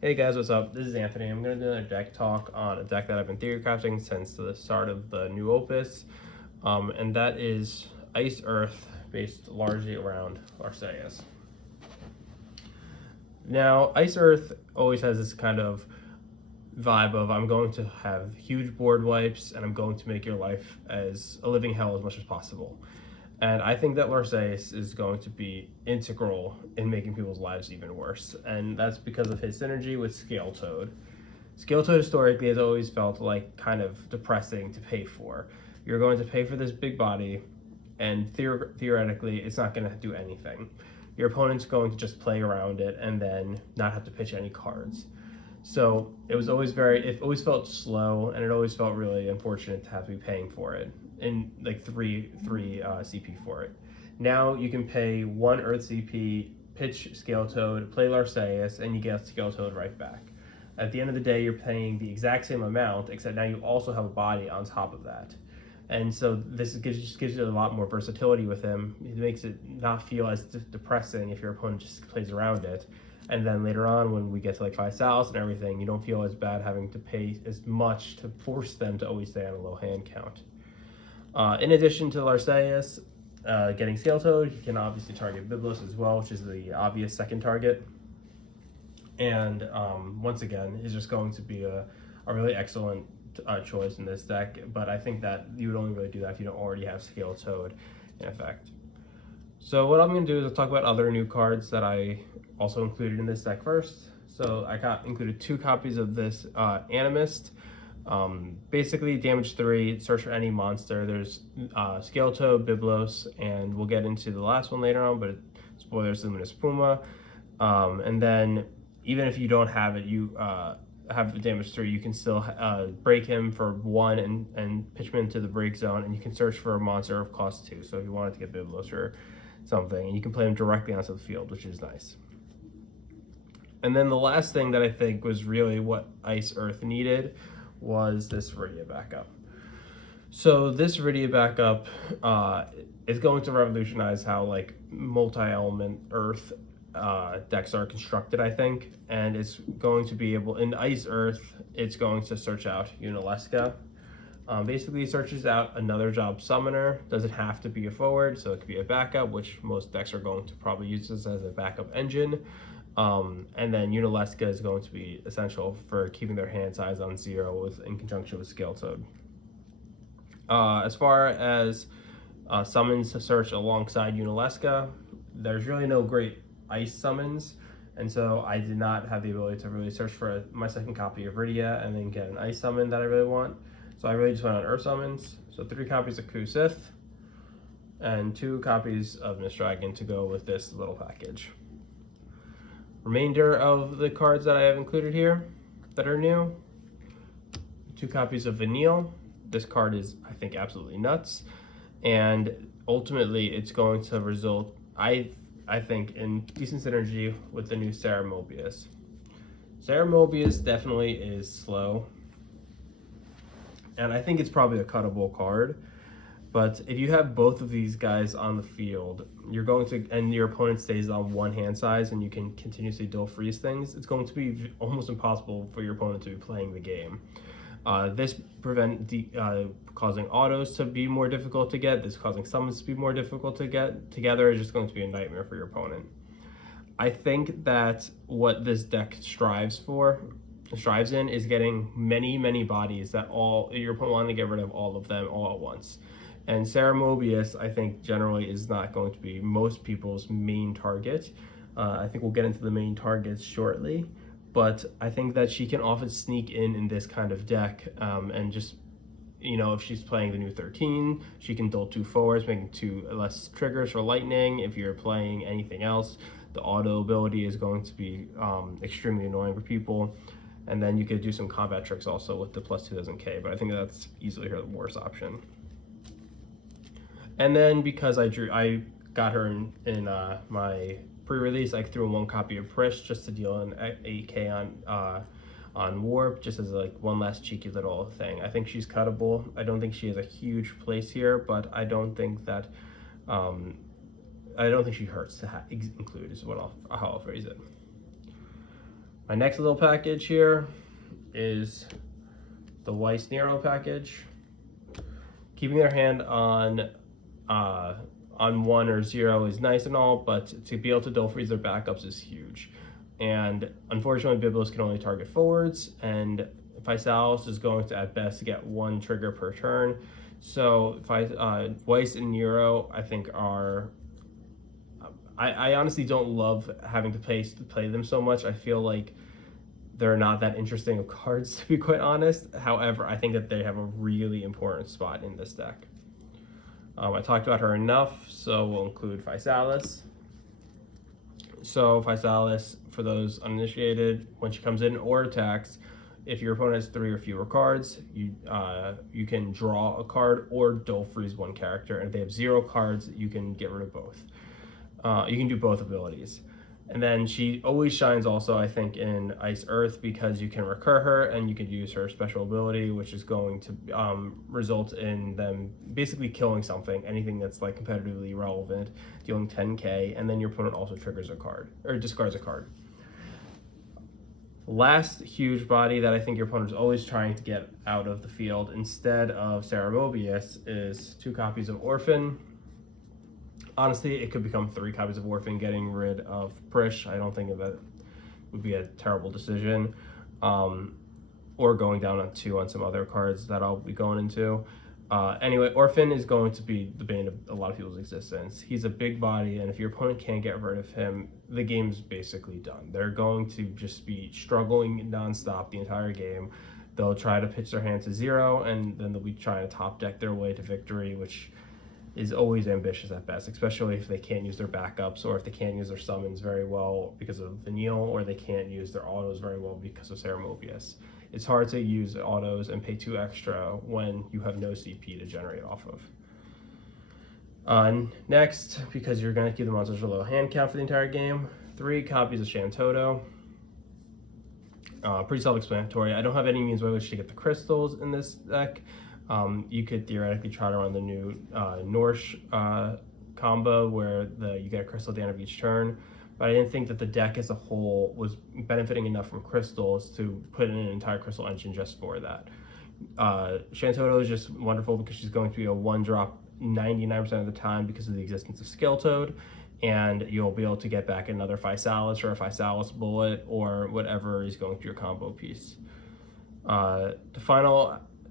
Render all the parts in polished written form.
Hey guys, what's up? This is Anthony. I'm going to do a deck talk on a deck that I've been theory crafting since the start of the new opus, and that is Ice Earth, based largely around Larceus. Now, Ice Earth always has this kind of vibe of I'm going to have huge board wipes and I'm going to make your life as a living hell as much as possible. And I think that Larceus is going to be integral in making people's lives even worse. And that's because of his synergy with Scale Toad. Scale Toad historically has always felt like kind of depressing to pay for. You're going to pay for this big body, and theoretically, it's not going to do anything. Your opponent's going to just play around it and then not have to pitch any cards. So it always felt slow, and it always felt really unfortunate to have to be paying for it, and like three CP for it. Now you can pay one Earth CP, pitch Scale Toad, play Larceus, and you get Scale Toad right back. At the end of the day, you're paying the exact same amount, except now you also have a body on top of that. And so this just gives you a lot more versatility with him. It makes it not feel as depressing if your opponent just plays around it. And then later on, when we get to like 5 Souths and everything, you don't feel as bad having to pay as much to force them to always stay on a low hand count. In addition to Larceus getting Scale Toad, you can obviously target Biblos as well, which is the obvious second target. And once again, is just going to be a really excellent choice in this deck. But I think that you would only really do that if you don't already have Scale Toad in effect. So what I'm going to do is I'll talk about other new cards that I also included in this deck first. So I included 2 copies of this Animist. Basically damage 3, search for any monster. There's Scale Toad, Biblos, and we'll get into the last one later on, but spoilers, Luminous Puma. And then even if you don't have it, you have the damage 3, you can still break him for 1 and pitch him into the break zone, and you can search for a monster of cost 2. So if you wanted to get Biblos or something, and you can play him directly onto the field, which is nice. And then the last thing that I think was really what Ice Earth needed was this Viridia backup. So this Viridia backup is going to revolutionize how like multi-element Earth decks are constructed, I think, and it's going to be able, in Ice Earth, it's going to search out Unalesca. Basically, it searches out another job summoner. Doesn't have to be a forward, so it could be a backup, which most decks are going to probably use this as a backup engine. And then Unalesca is going to be essential for keeping their hand size on 0 in conjunction with Scale Toad. As far as summons to search alongside Unalesca, there's really no great ice summons, and so I did not have the ability to really search for my second copy of Viridia and then get an ice summon that I really want. So I really just went on Earth summons. So 3 copies of Kusith and 2 copies of Mist Dragon to go with this little package. Remainder of the cards that I have included here that are new: 2 copies of Vanille. This card is, I think, absolutely nuts, and ultimately it's going to result, I think, in decent synergy with the new Sarah Mobius. Sarah Mobius definitely is slow, and I think it's probably a cuttable card. But if you have both of these guys on the field, you're going to, and your opponent stays on 1 hand size, and you can continuously dual freeze things, it's going to be almost impossible for your opponent to be playing the game. This prevents causing autos to be more difficult to get. This causing summons to be more difficult to get. Together is just going to be a nightmare for your opponent. I think that what this deck strives in is getting many bodies that your opponent want to get rid of all of them all at once. And Sarah Mobius, I think, generally is not going to be most people's main target. I think we'll get into the main targets shortly, but I think that she can often sneak in this kind of deck, and just, if she's playing the new 13, she can dual 2 forwards, making 2 less triggers for lightning. If you're playing anything else, the auto ability is going to be extremely annoying for people. And then you could do some combat tricks also with the plus 2000K, but I think that's easily her worst option. And then because I got her in my pre-release, I threw in 1 copy of Prish just to deal an 8K on Warp, just as like one last cheeky little thing. I think she's cuttable. I don't think she has a huge place here, but I don't think that she hurts to include, is how I'll phrase it. My next little package here is the Weiss Nero package. Keeping their hand on 1 or 0 is nice and all, but to be able to dual freeze their backups is huge. And unfortunately, Biblos can only target forwards, and Physalis is going to at best get 1 trigger per turn. So Weiss and Nero, I think, are. I honestly don't love having to play them so much. I feel like they're not that interesting of cards, to be quite honest. However, I think that they have a really important spot in this deck. I talked about her enough, so we'll include Physalis. So Physalis, for those uninitiated, when she comes in or attacks, if your opponent has 3 or fewer cards, you can draw a card or dual freeze 1 character, and if they have 0 cards, you can get rid of both. You can do both abilities. And then she always shines also, I think, in Ice Earth, because you can recur her and you can use her special ability, which is going to result in them basically killing something, anything that's like competitively relevant, dealing 10k, and then your opponent also triggers a card, or discards a card. Last huge body that I think your opponent is always trying to get out of the field instead of Sarah Mobius is 2 copies of Orphan. Honestly, it could become 3 copies of Orphan, getting rid of Prish. I don't think that would be a terrible decision. Or going down on 2 on some other cards that I'll be going into. Anyway, Orphan is going to be the bane of a lot of people's existence. He's a big body, and if your opponent can't get rid of him, the game's basically done. They're going to just be struggling nonstop the entire game. They'll try to pitch their hand to 0, and then they'll be trying to top deck their way to victory, which is always ambitious at best, especially if they can't use their backups, or if they can't use their summons very well because of Vanille, or they can't use their autos very well because of Sarah Mobius. It's hard to use autos and pay 2 extra when you have no CP to generate off of. Next, because you're going to keep the monsters a low hand count for the entire game, 3 copies of Shantoto. Pretty self-explanatory. I don't have any means by which to get the crystals in this deck. You could theoretically try to run the new Norse combo where you get a crystal at the end of each turn, but I didn't think that the deck as a whole was benefiting enough from crystals to put in an entire crystal engine just for that. Shantoto is just wonderful because she's going to be a 1-drop 99% of the time because of the existence of Skeleton, and you'll be able to get back another Physalis or a Physalis bullet or whatever is going to your combo piece.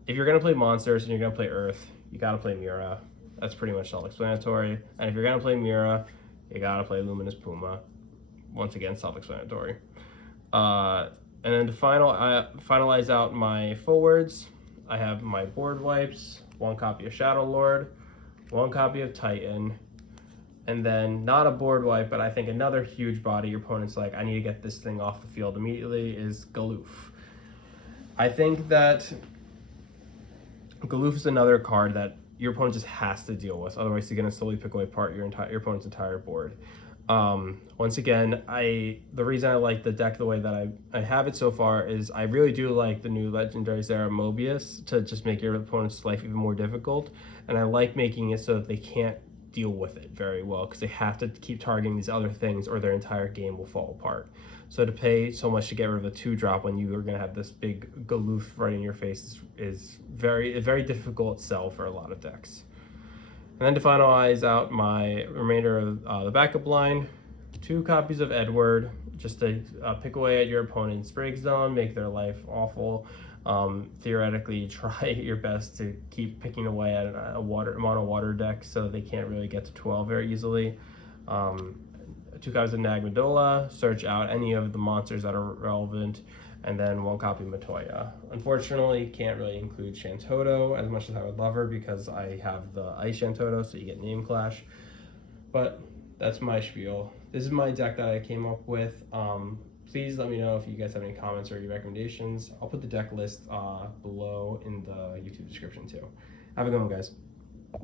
If you're going to play monsters and you're going to play Earth, you got to play Mira. That's pretty much self-explanatory. And if you're going to play Mira, you got to play Luminous Puma. Once again, self-explanatory. And then to finalize out my forwards, I have my board wipes, 1 copy of Shadow Lord, 1 copy of Titan, and then not a board wipe, but I think another huge body your opponent's like, I need to get this thing off the field immediately, is Galoof. I think that Galoof is another card that your opponent just has to deal with, otherwise you're going to slowly pick away part your opponent's entire board. Once again, the reason I like the deck the way that I have it so far is I really do like the new Legendary Sarah Mobius to just make your opponent's life even more difficult, and I like making it so that they can't deal with it very well because they have to keep targeting these other things or their entire game will fall apart. So to pay so much to get rid of a 2-drop when you are going to have this big Galoof right in your face is a very difficult sell for a lot of decks. And then to finalize out my remainder of the backup line, 2 copies of Edward, just to pick away at your opponent's break zone, make their life awful. Theoretically, try your best to keep picking away at a mono water deck so they can't really get to 12 very easily. 2 copies of Nagmadola, search out any of the monsters that are relevant, and then 1 copy of Matoya. Unfortunately, can't really include Shantoto as much as I would love her because I have the Ice Shantoto, so you get name clash. But that's my spiel. This is my deck that I came up with. Please let me know if you guys have any comments or any recommendations. I'll put the deck list below in the YouTube description too. Have a good one, guys.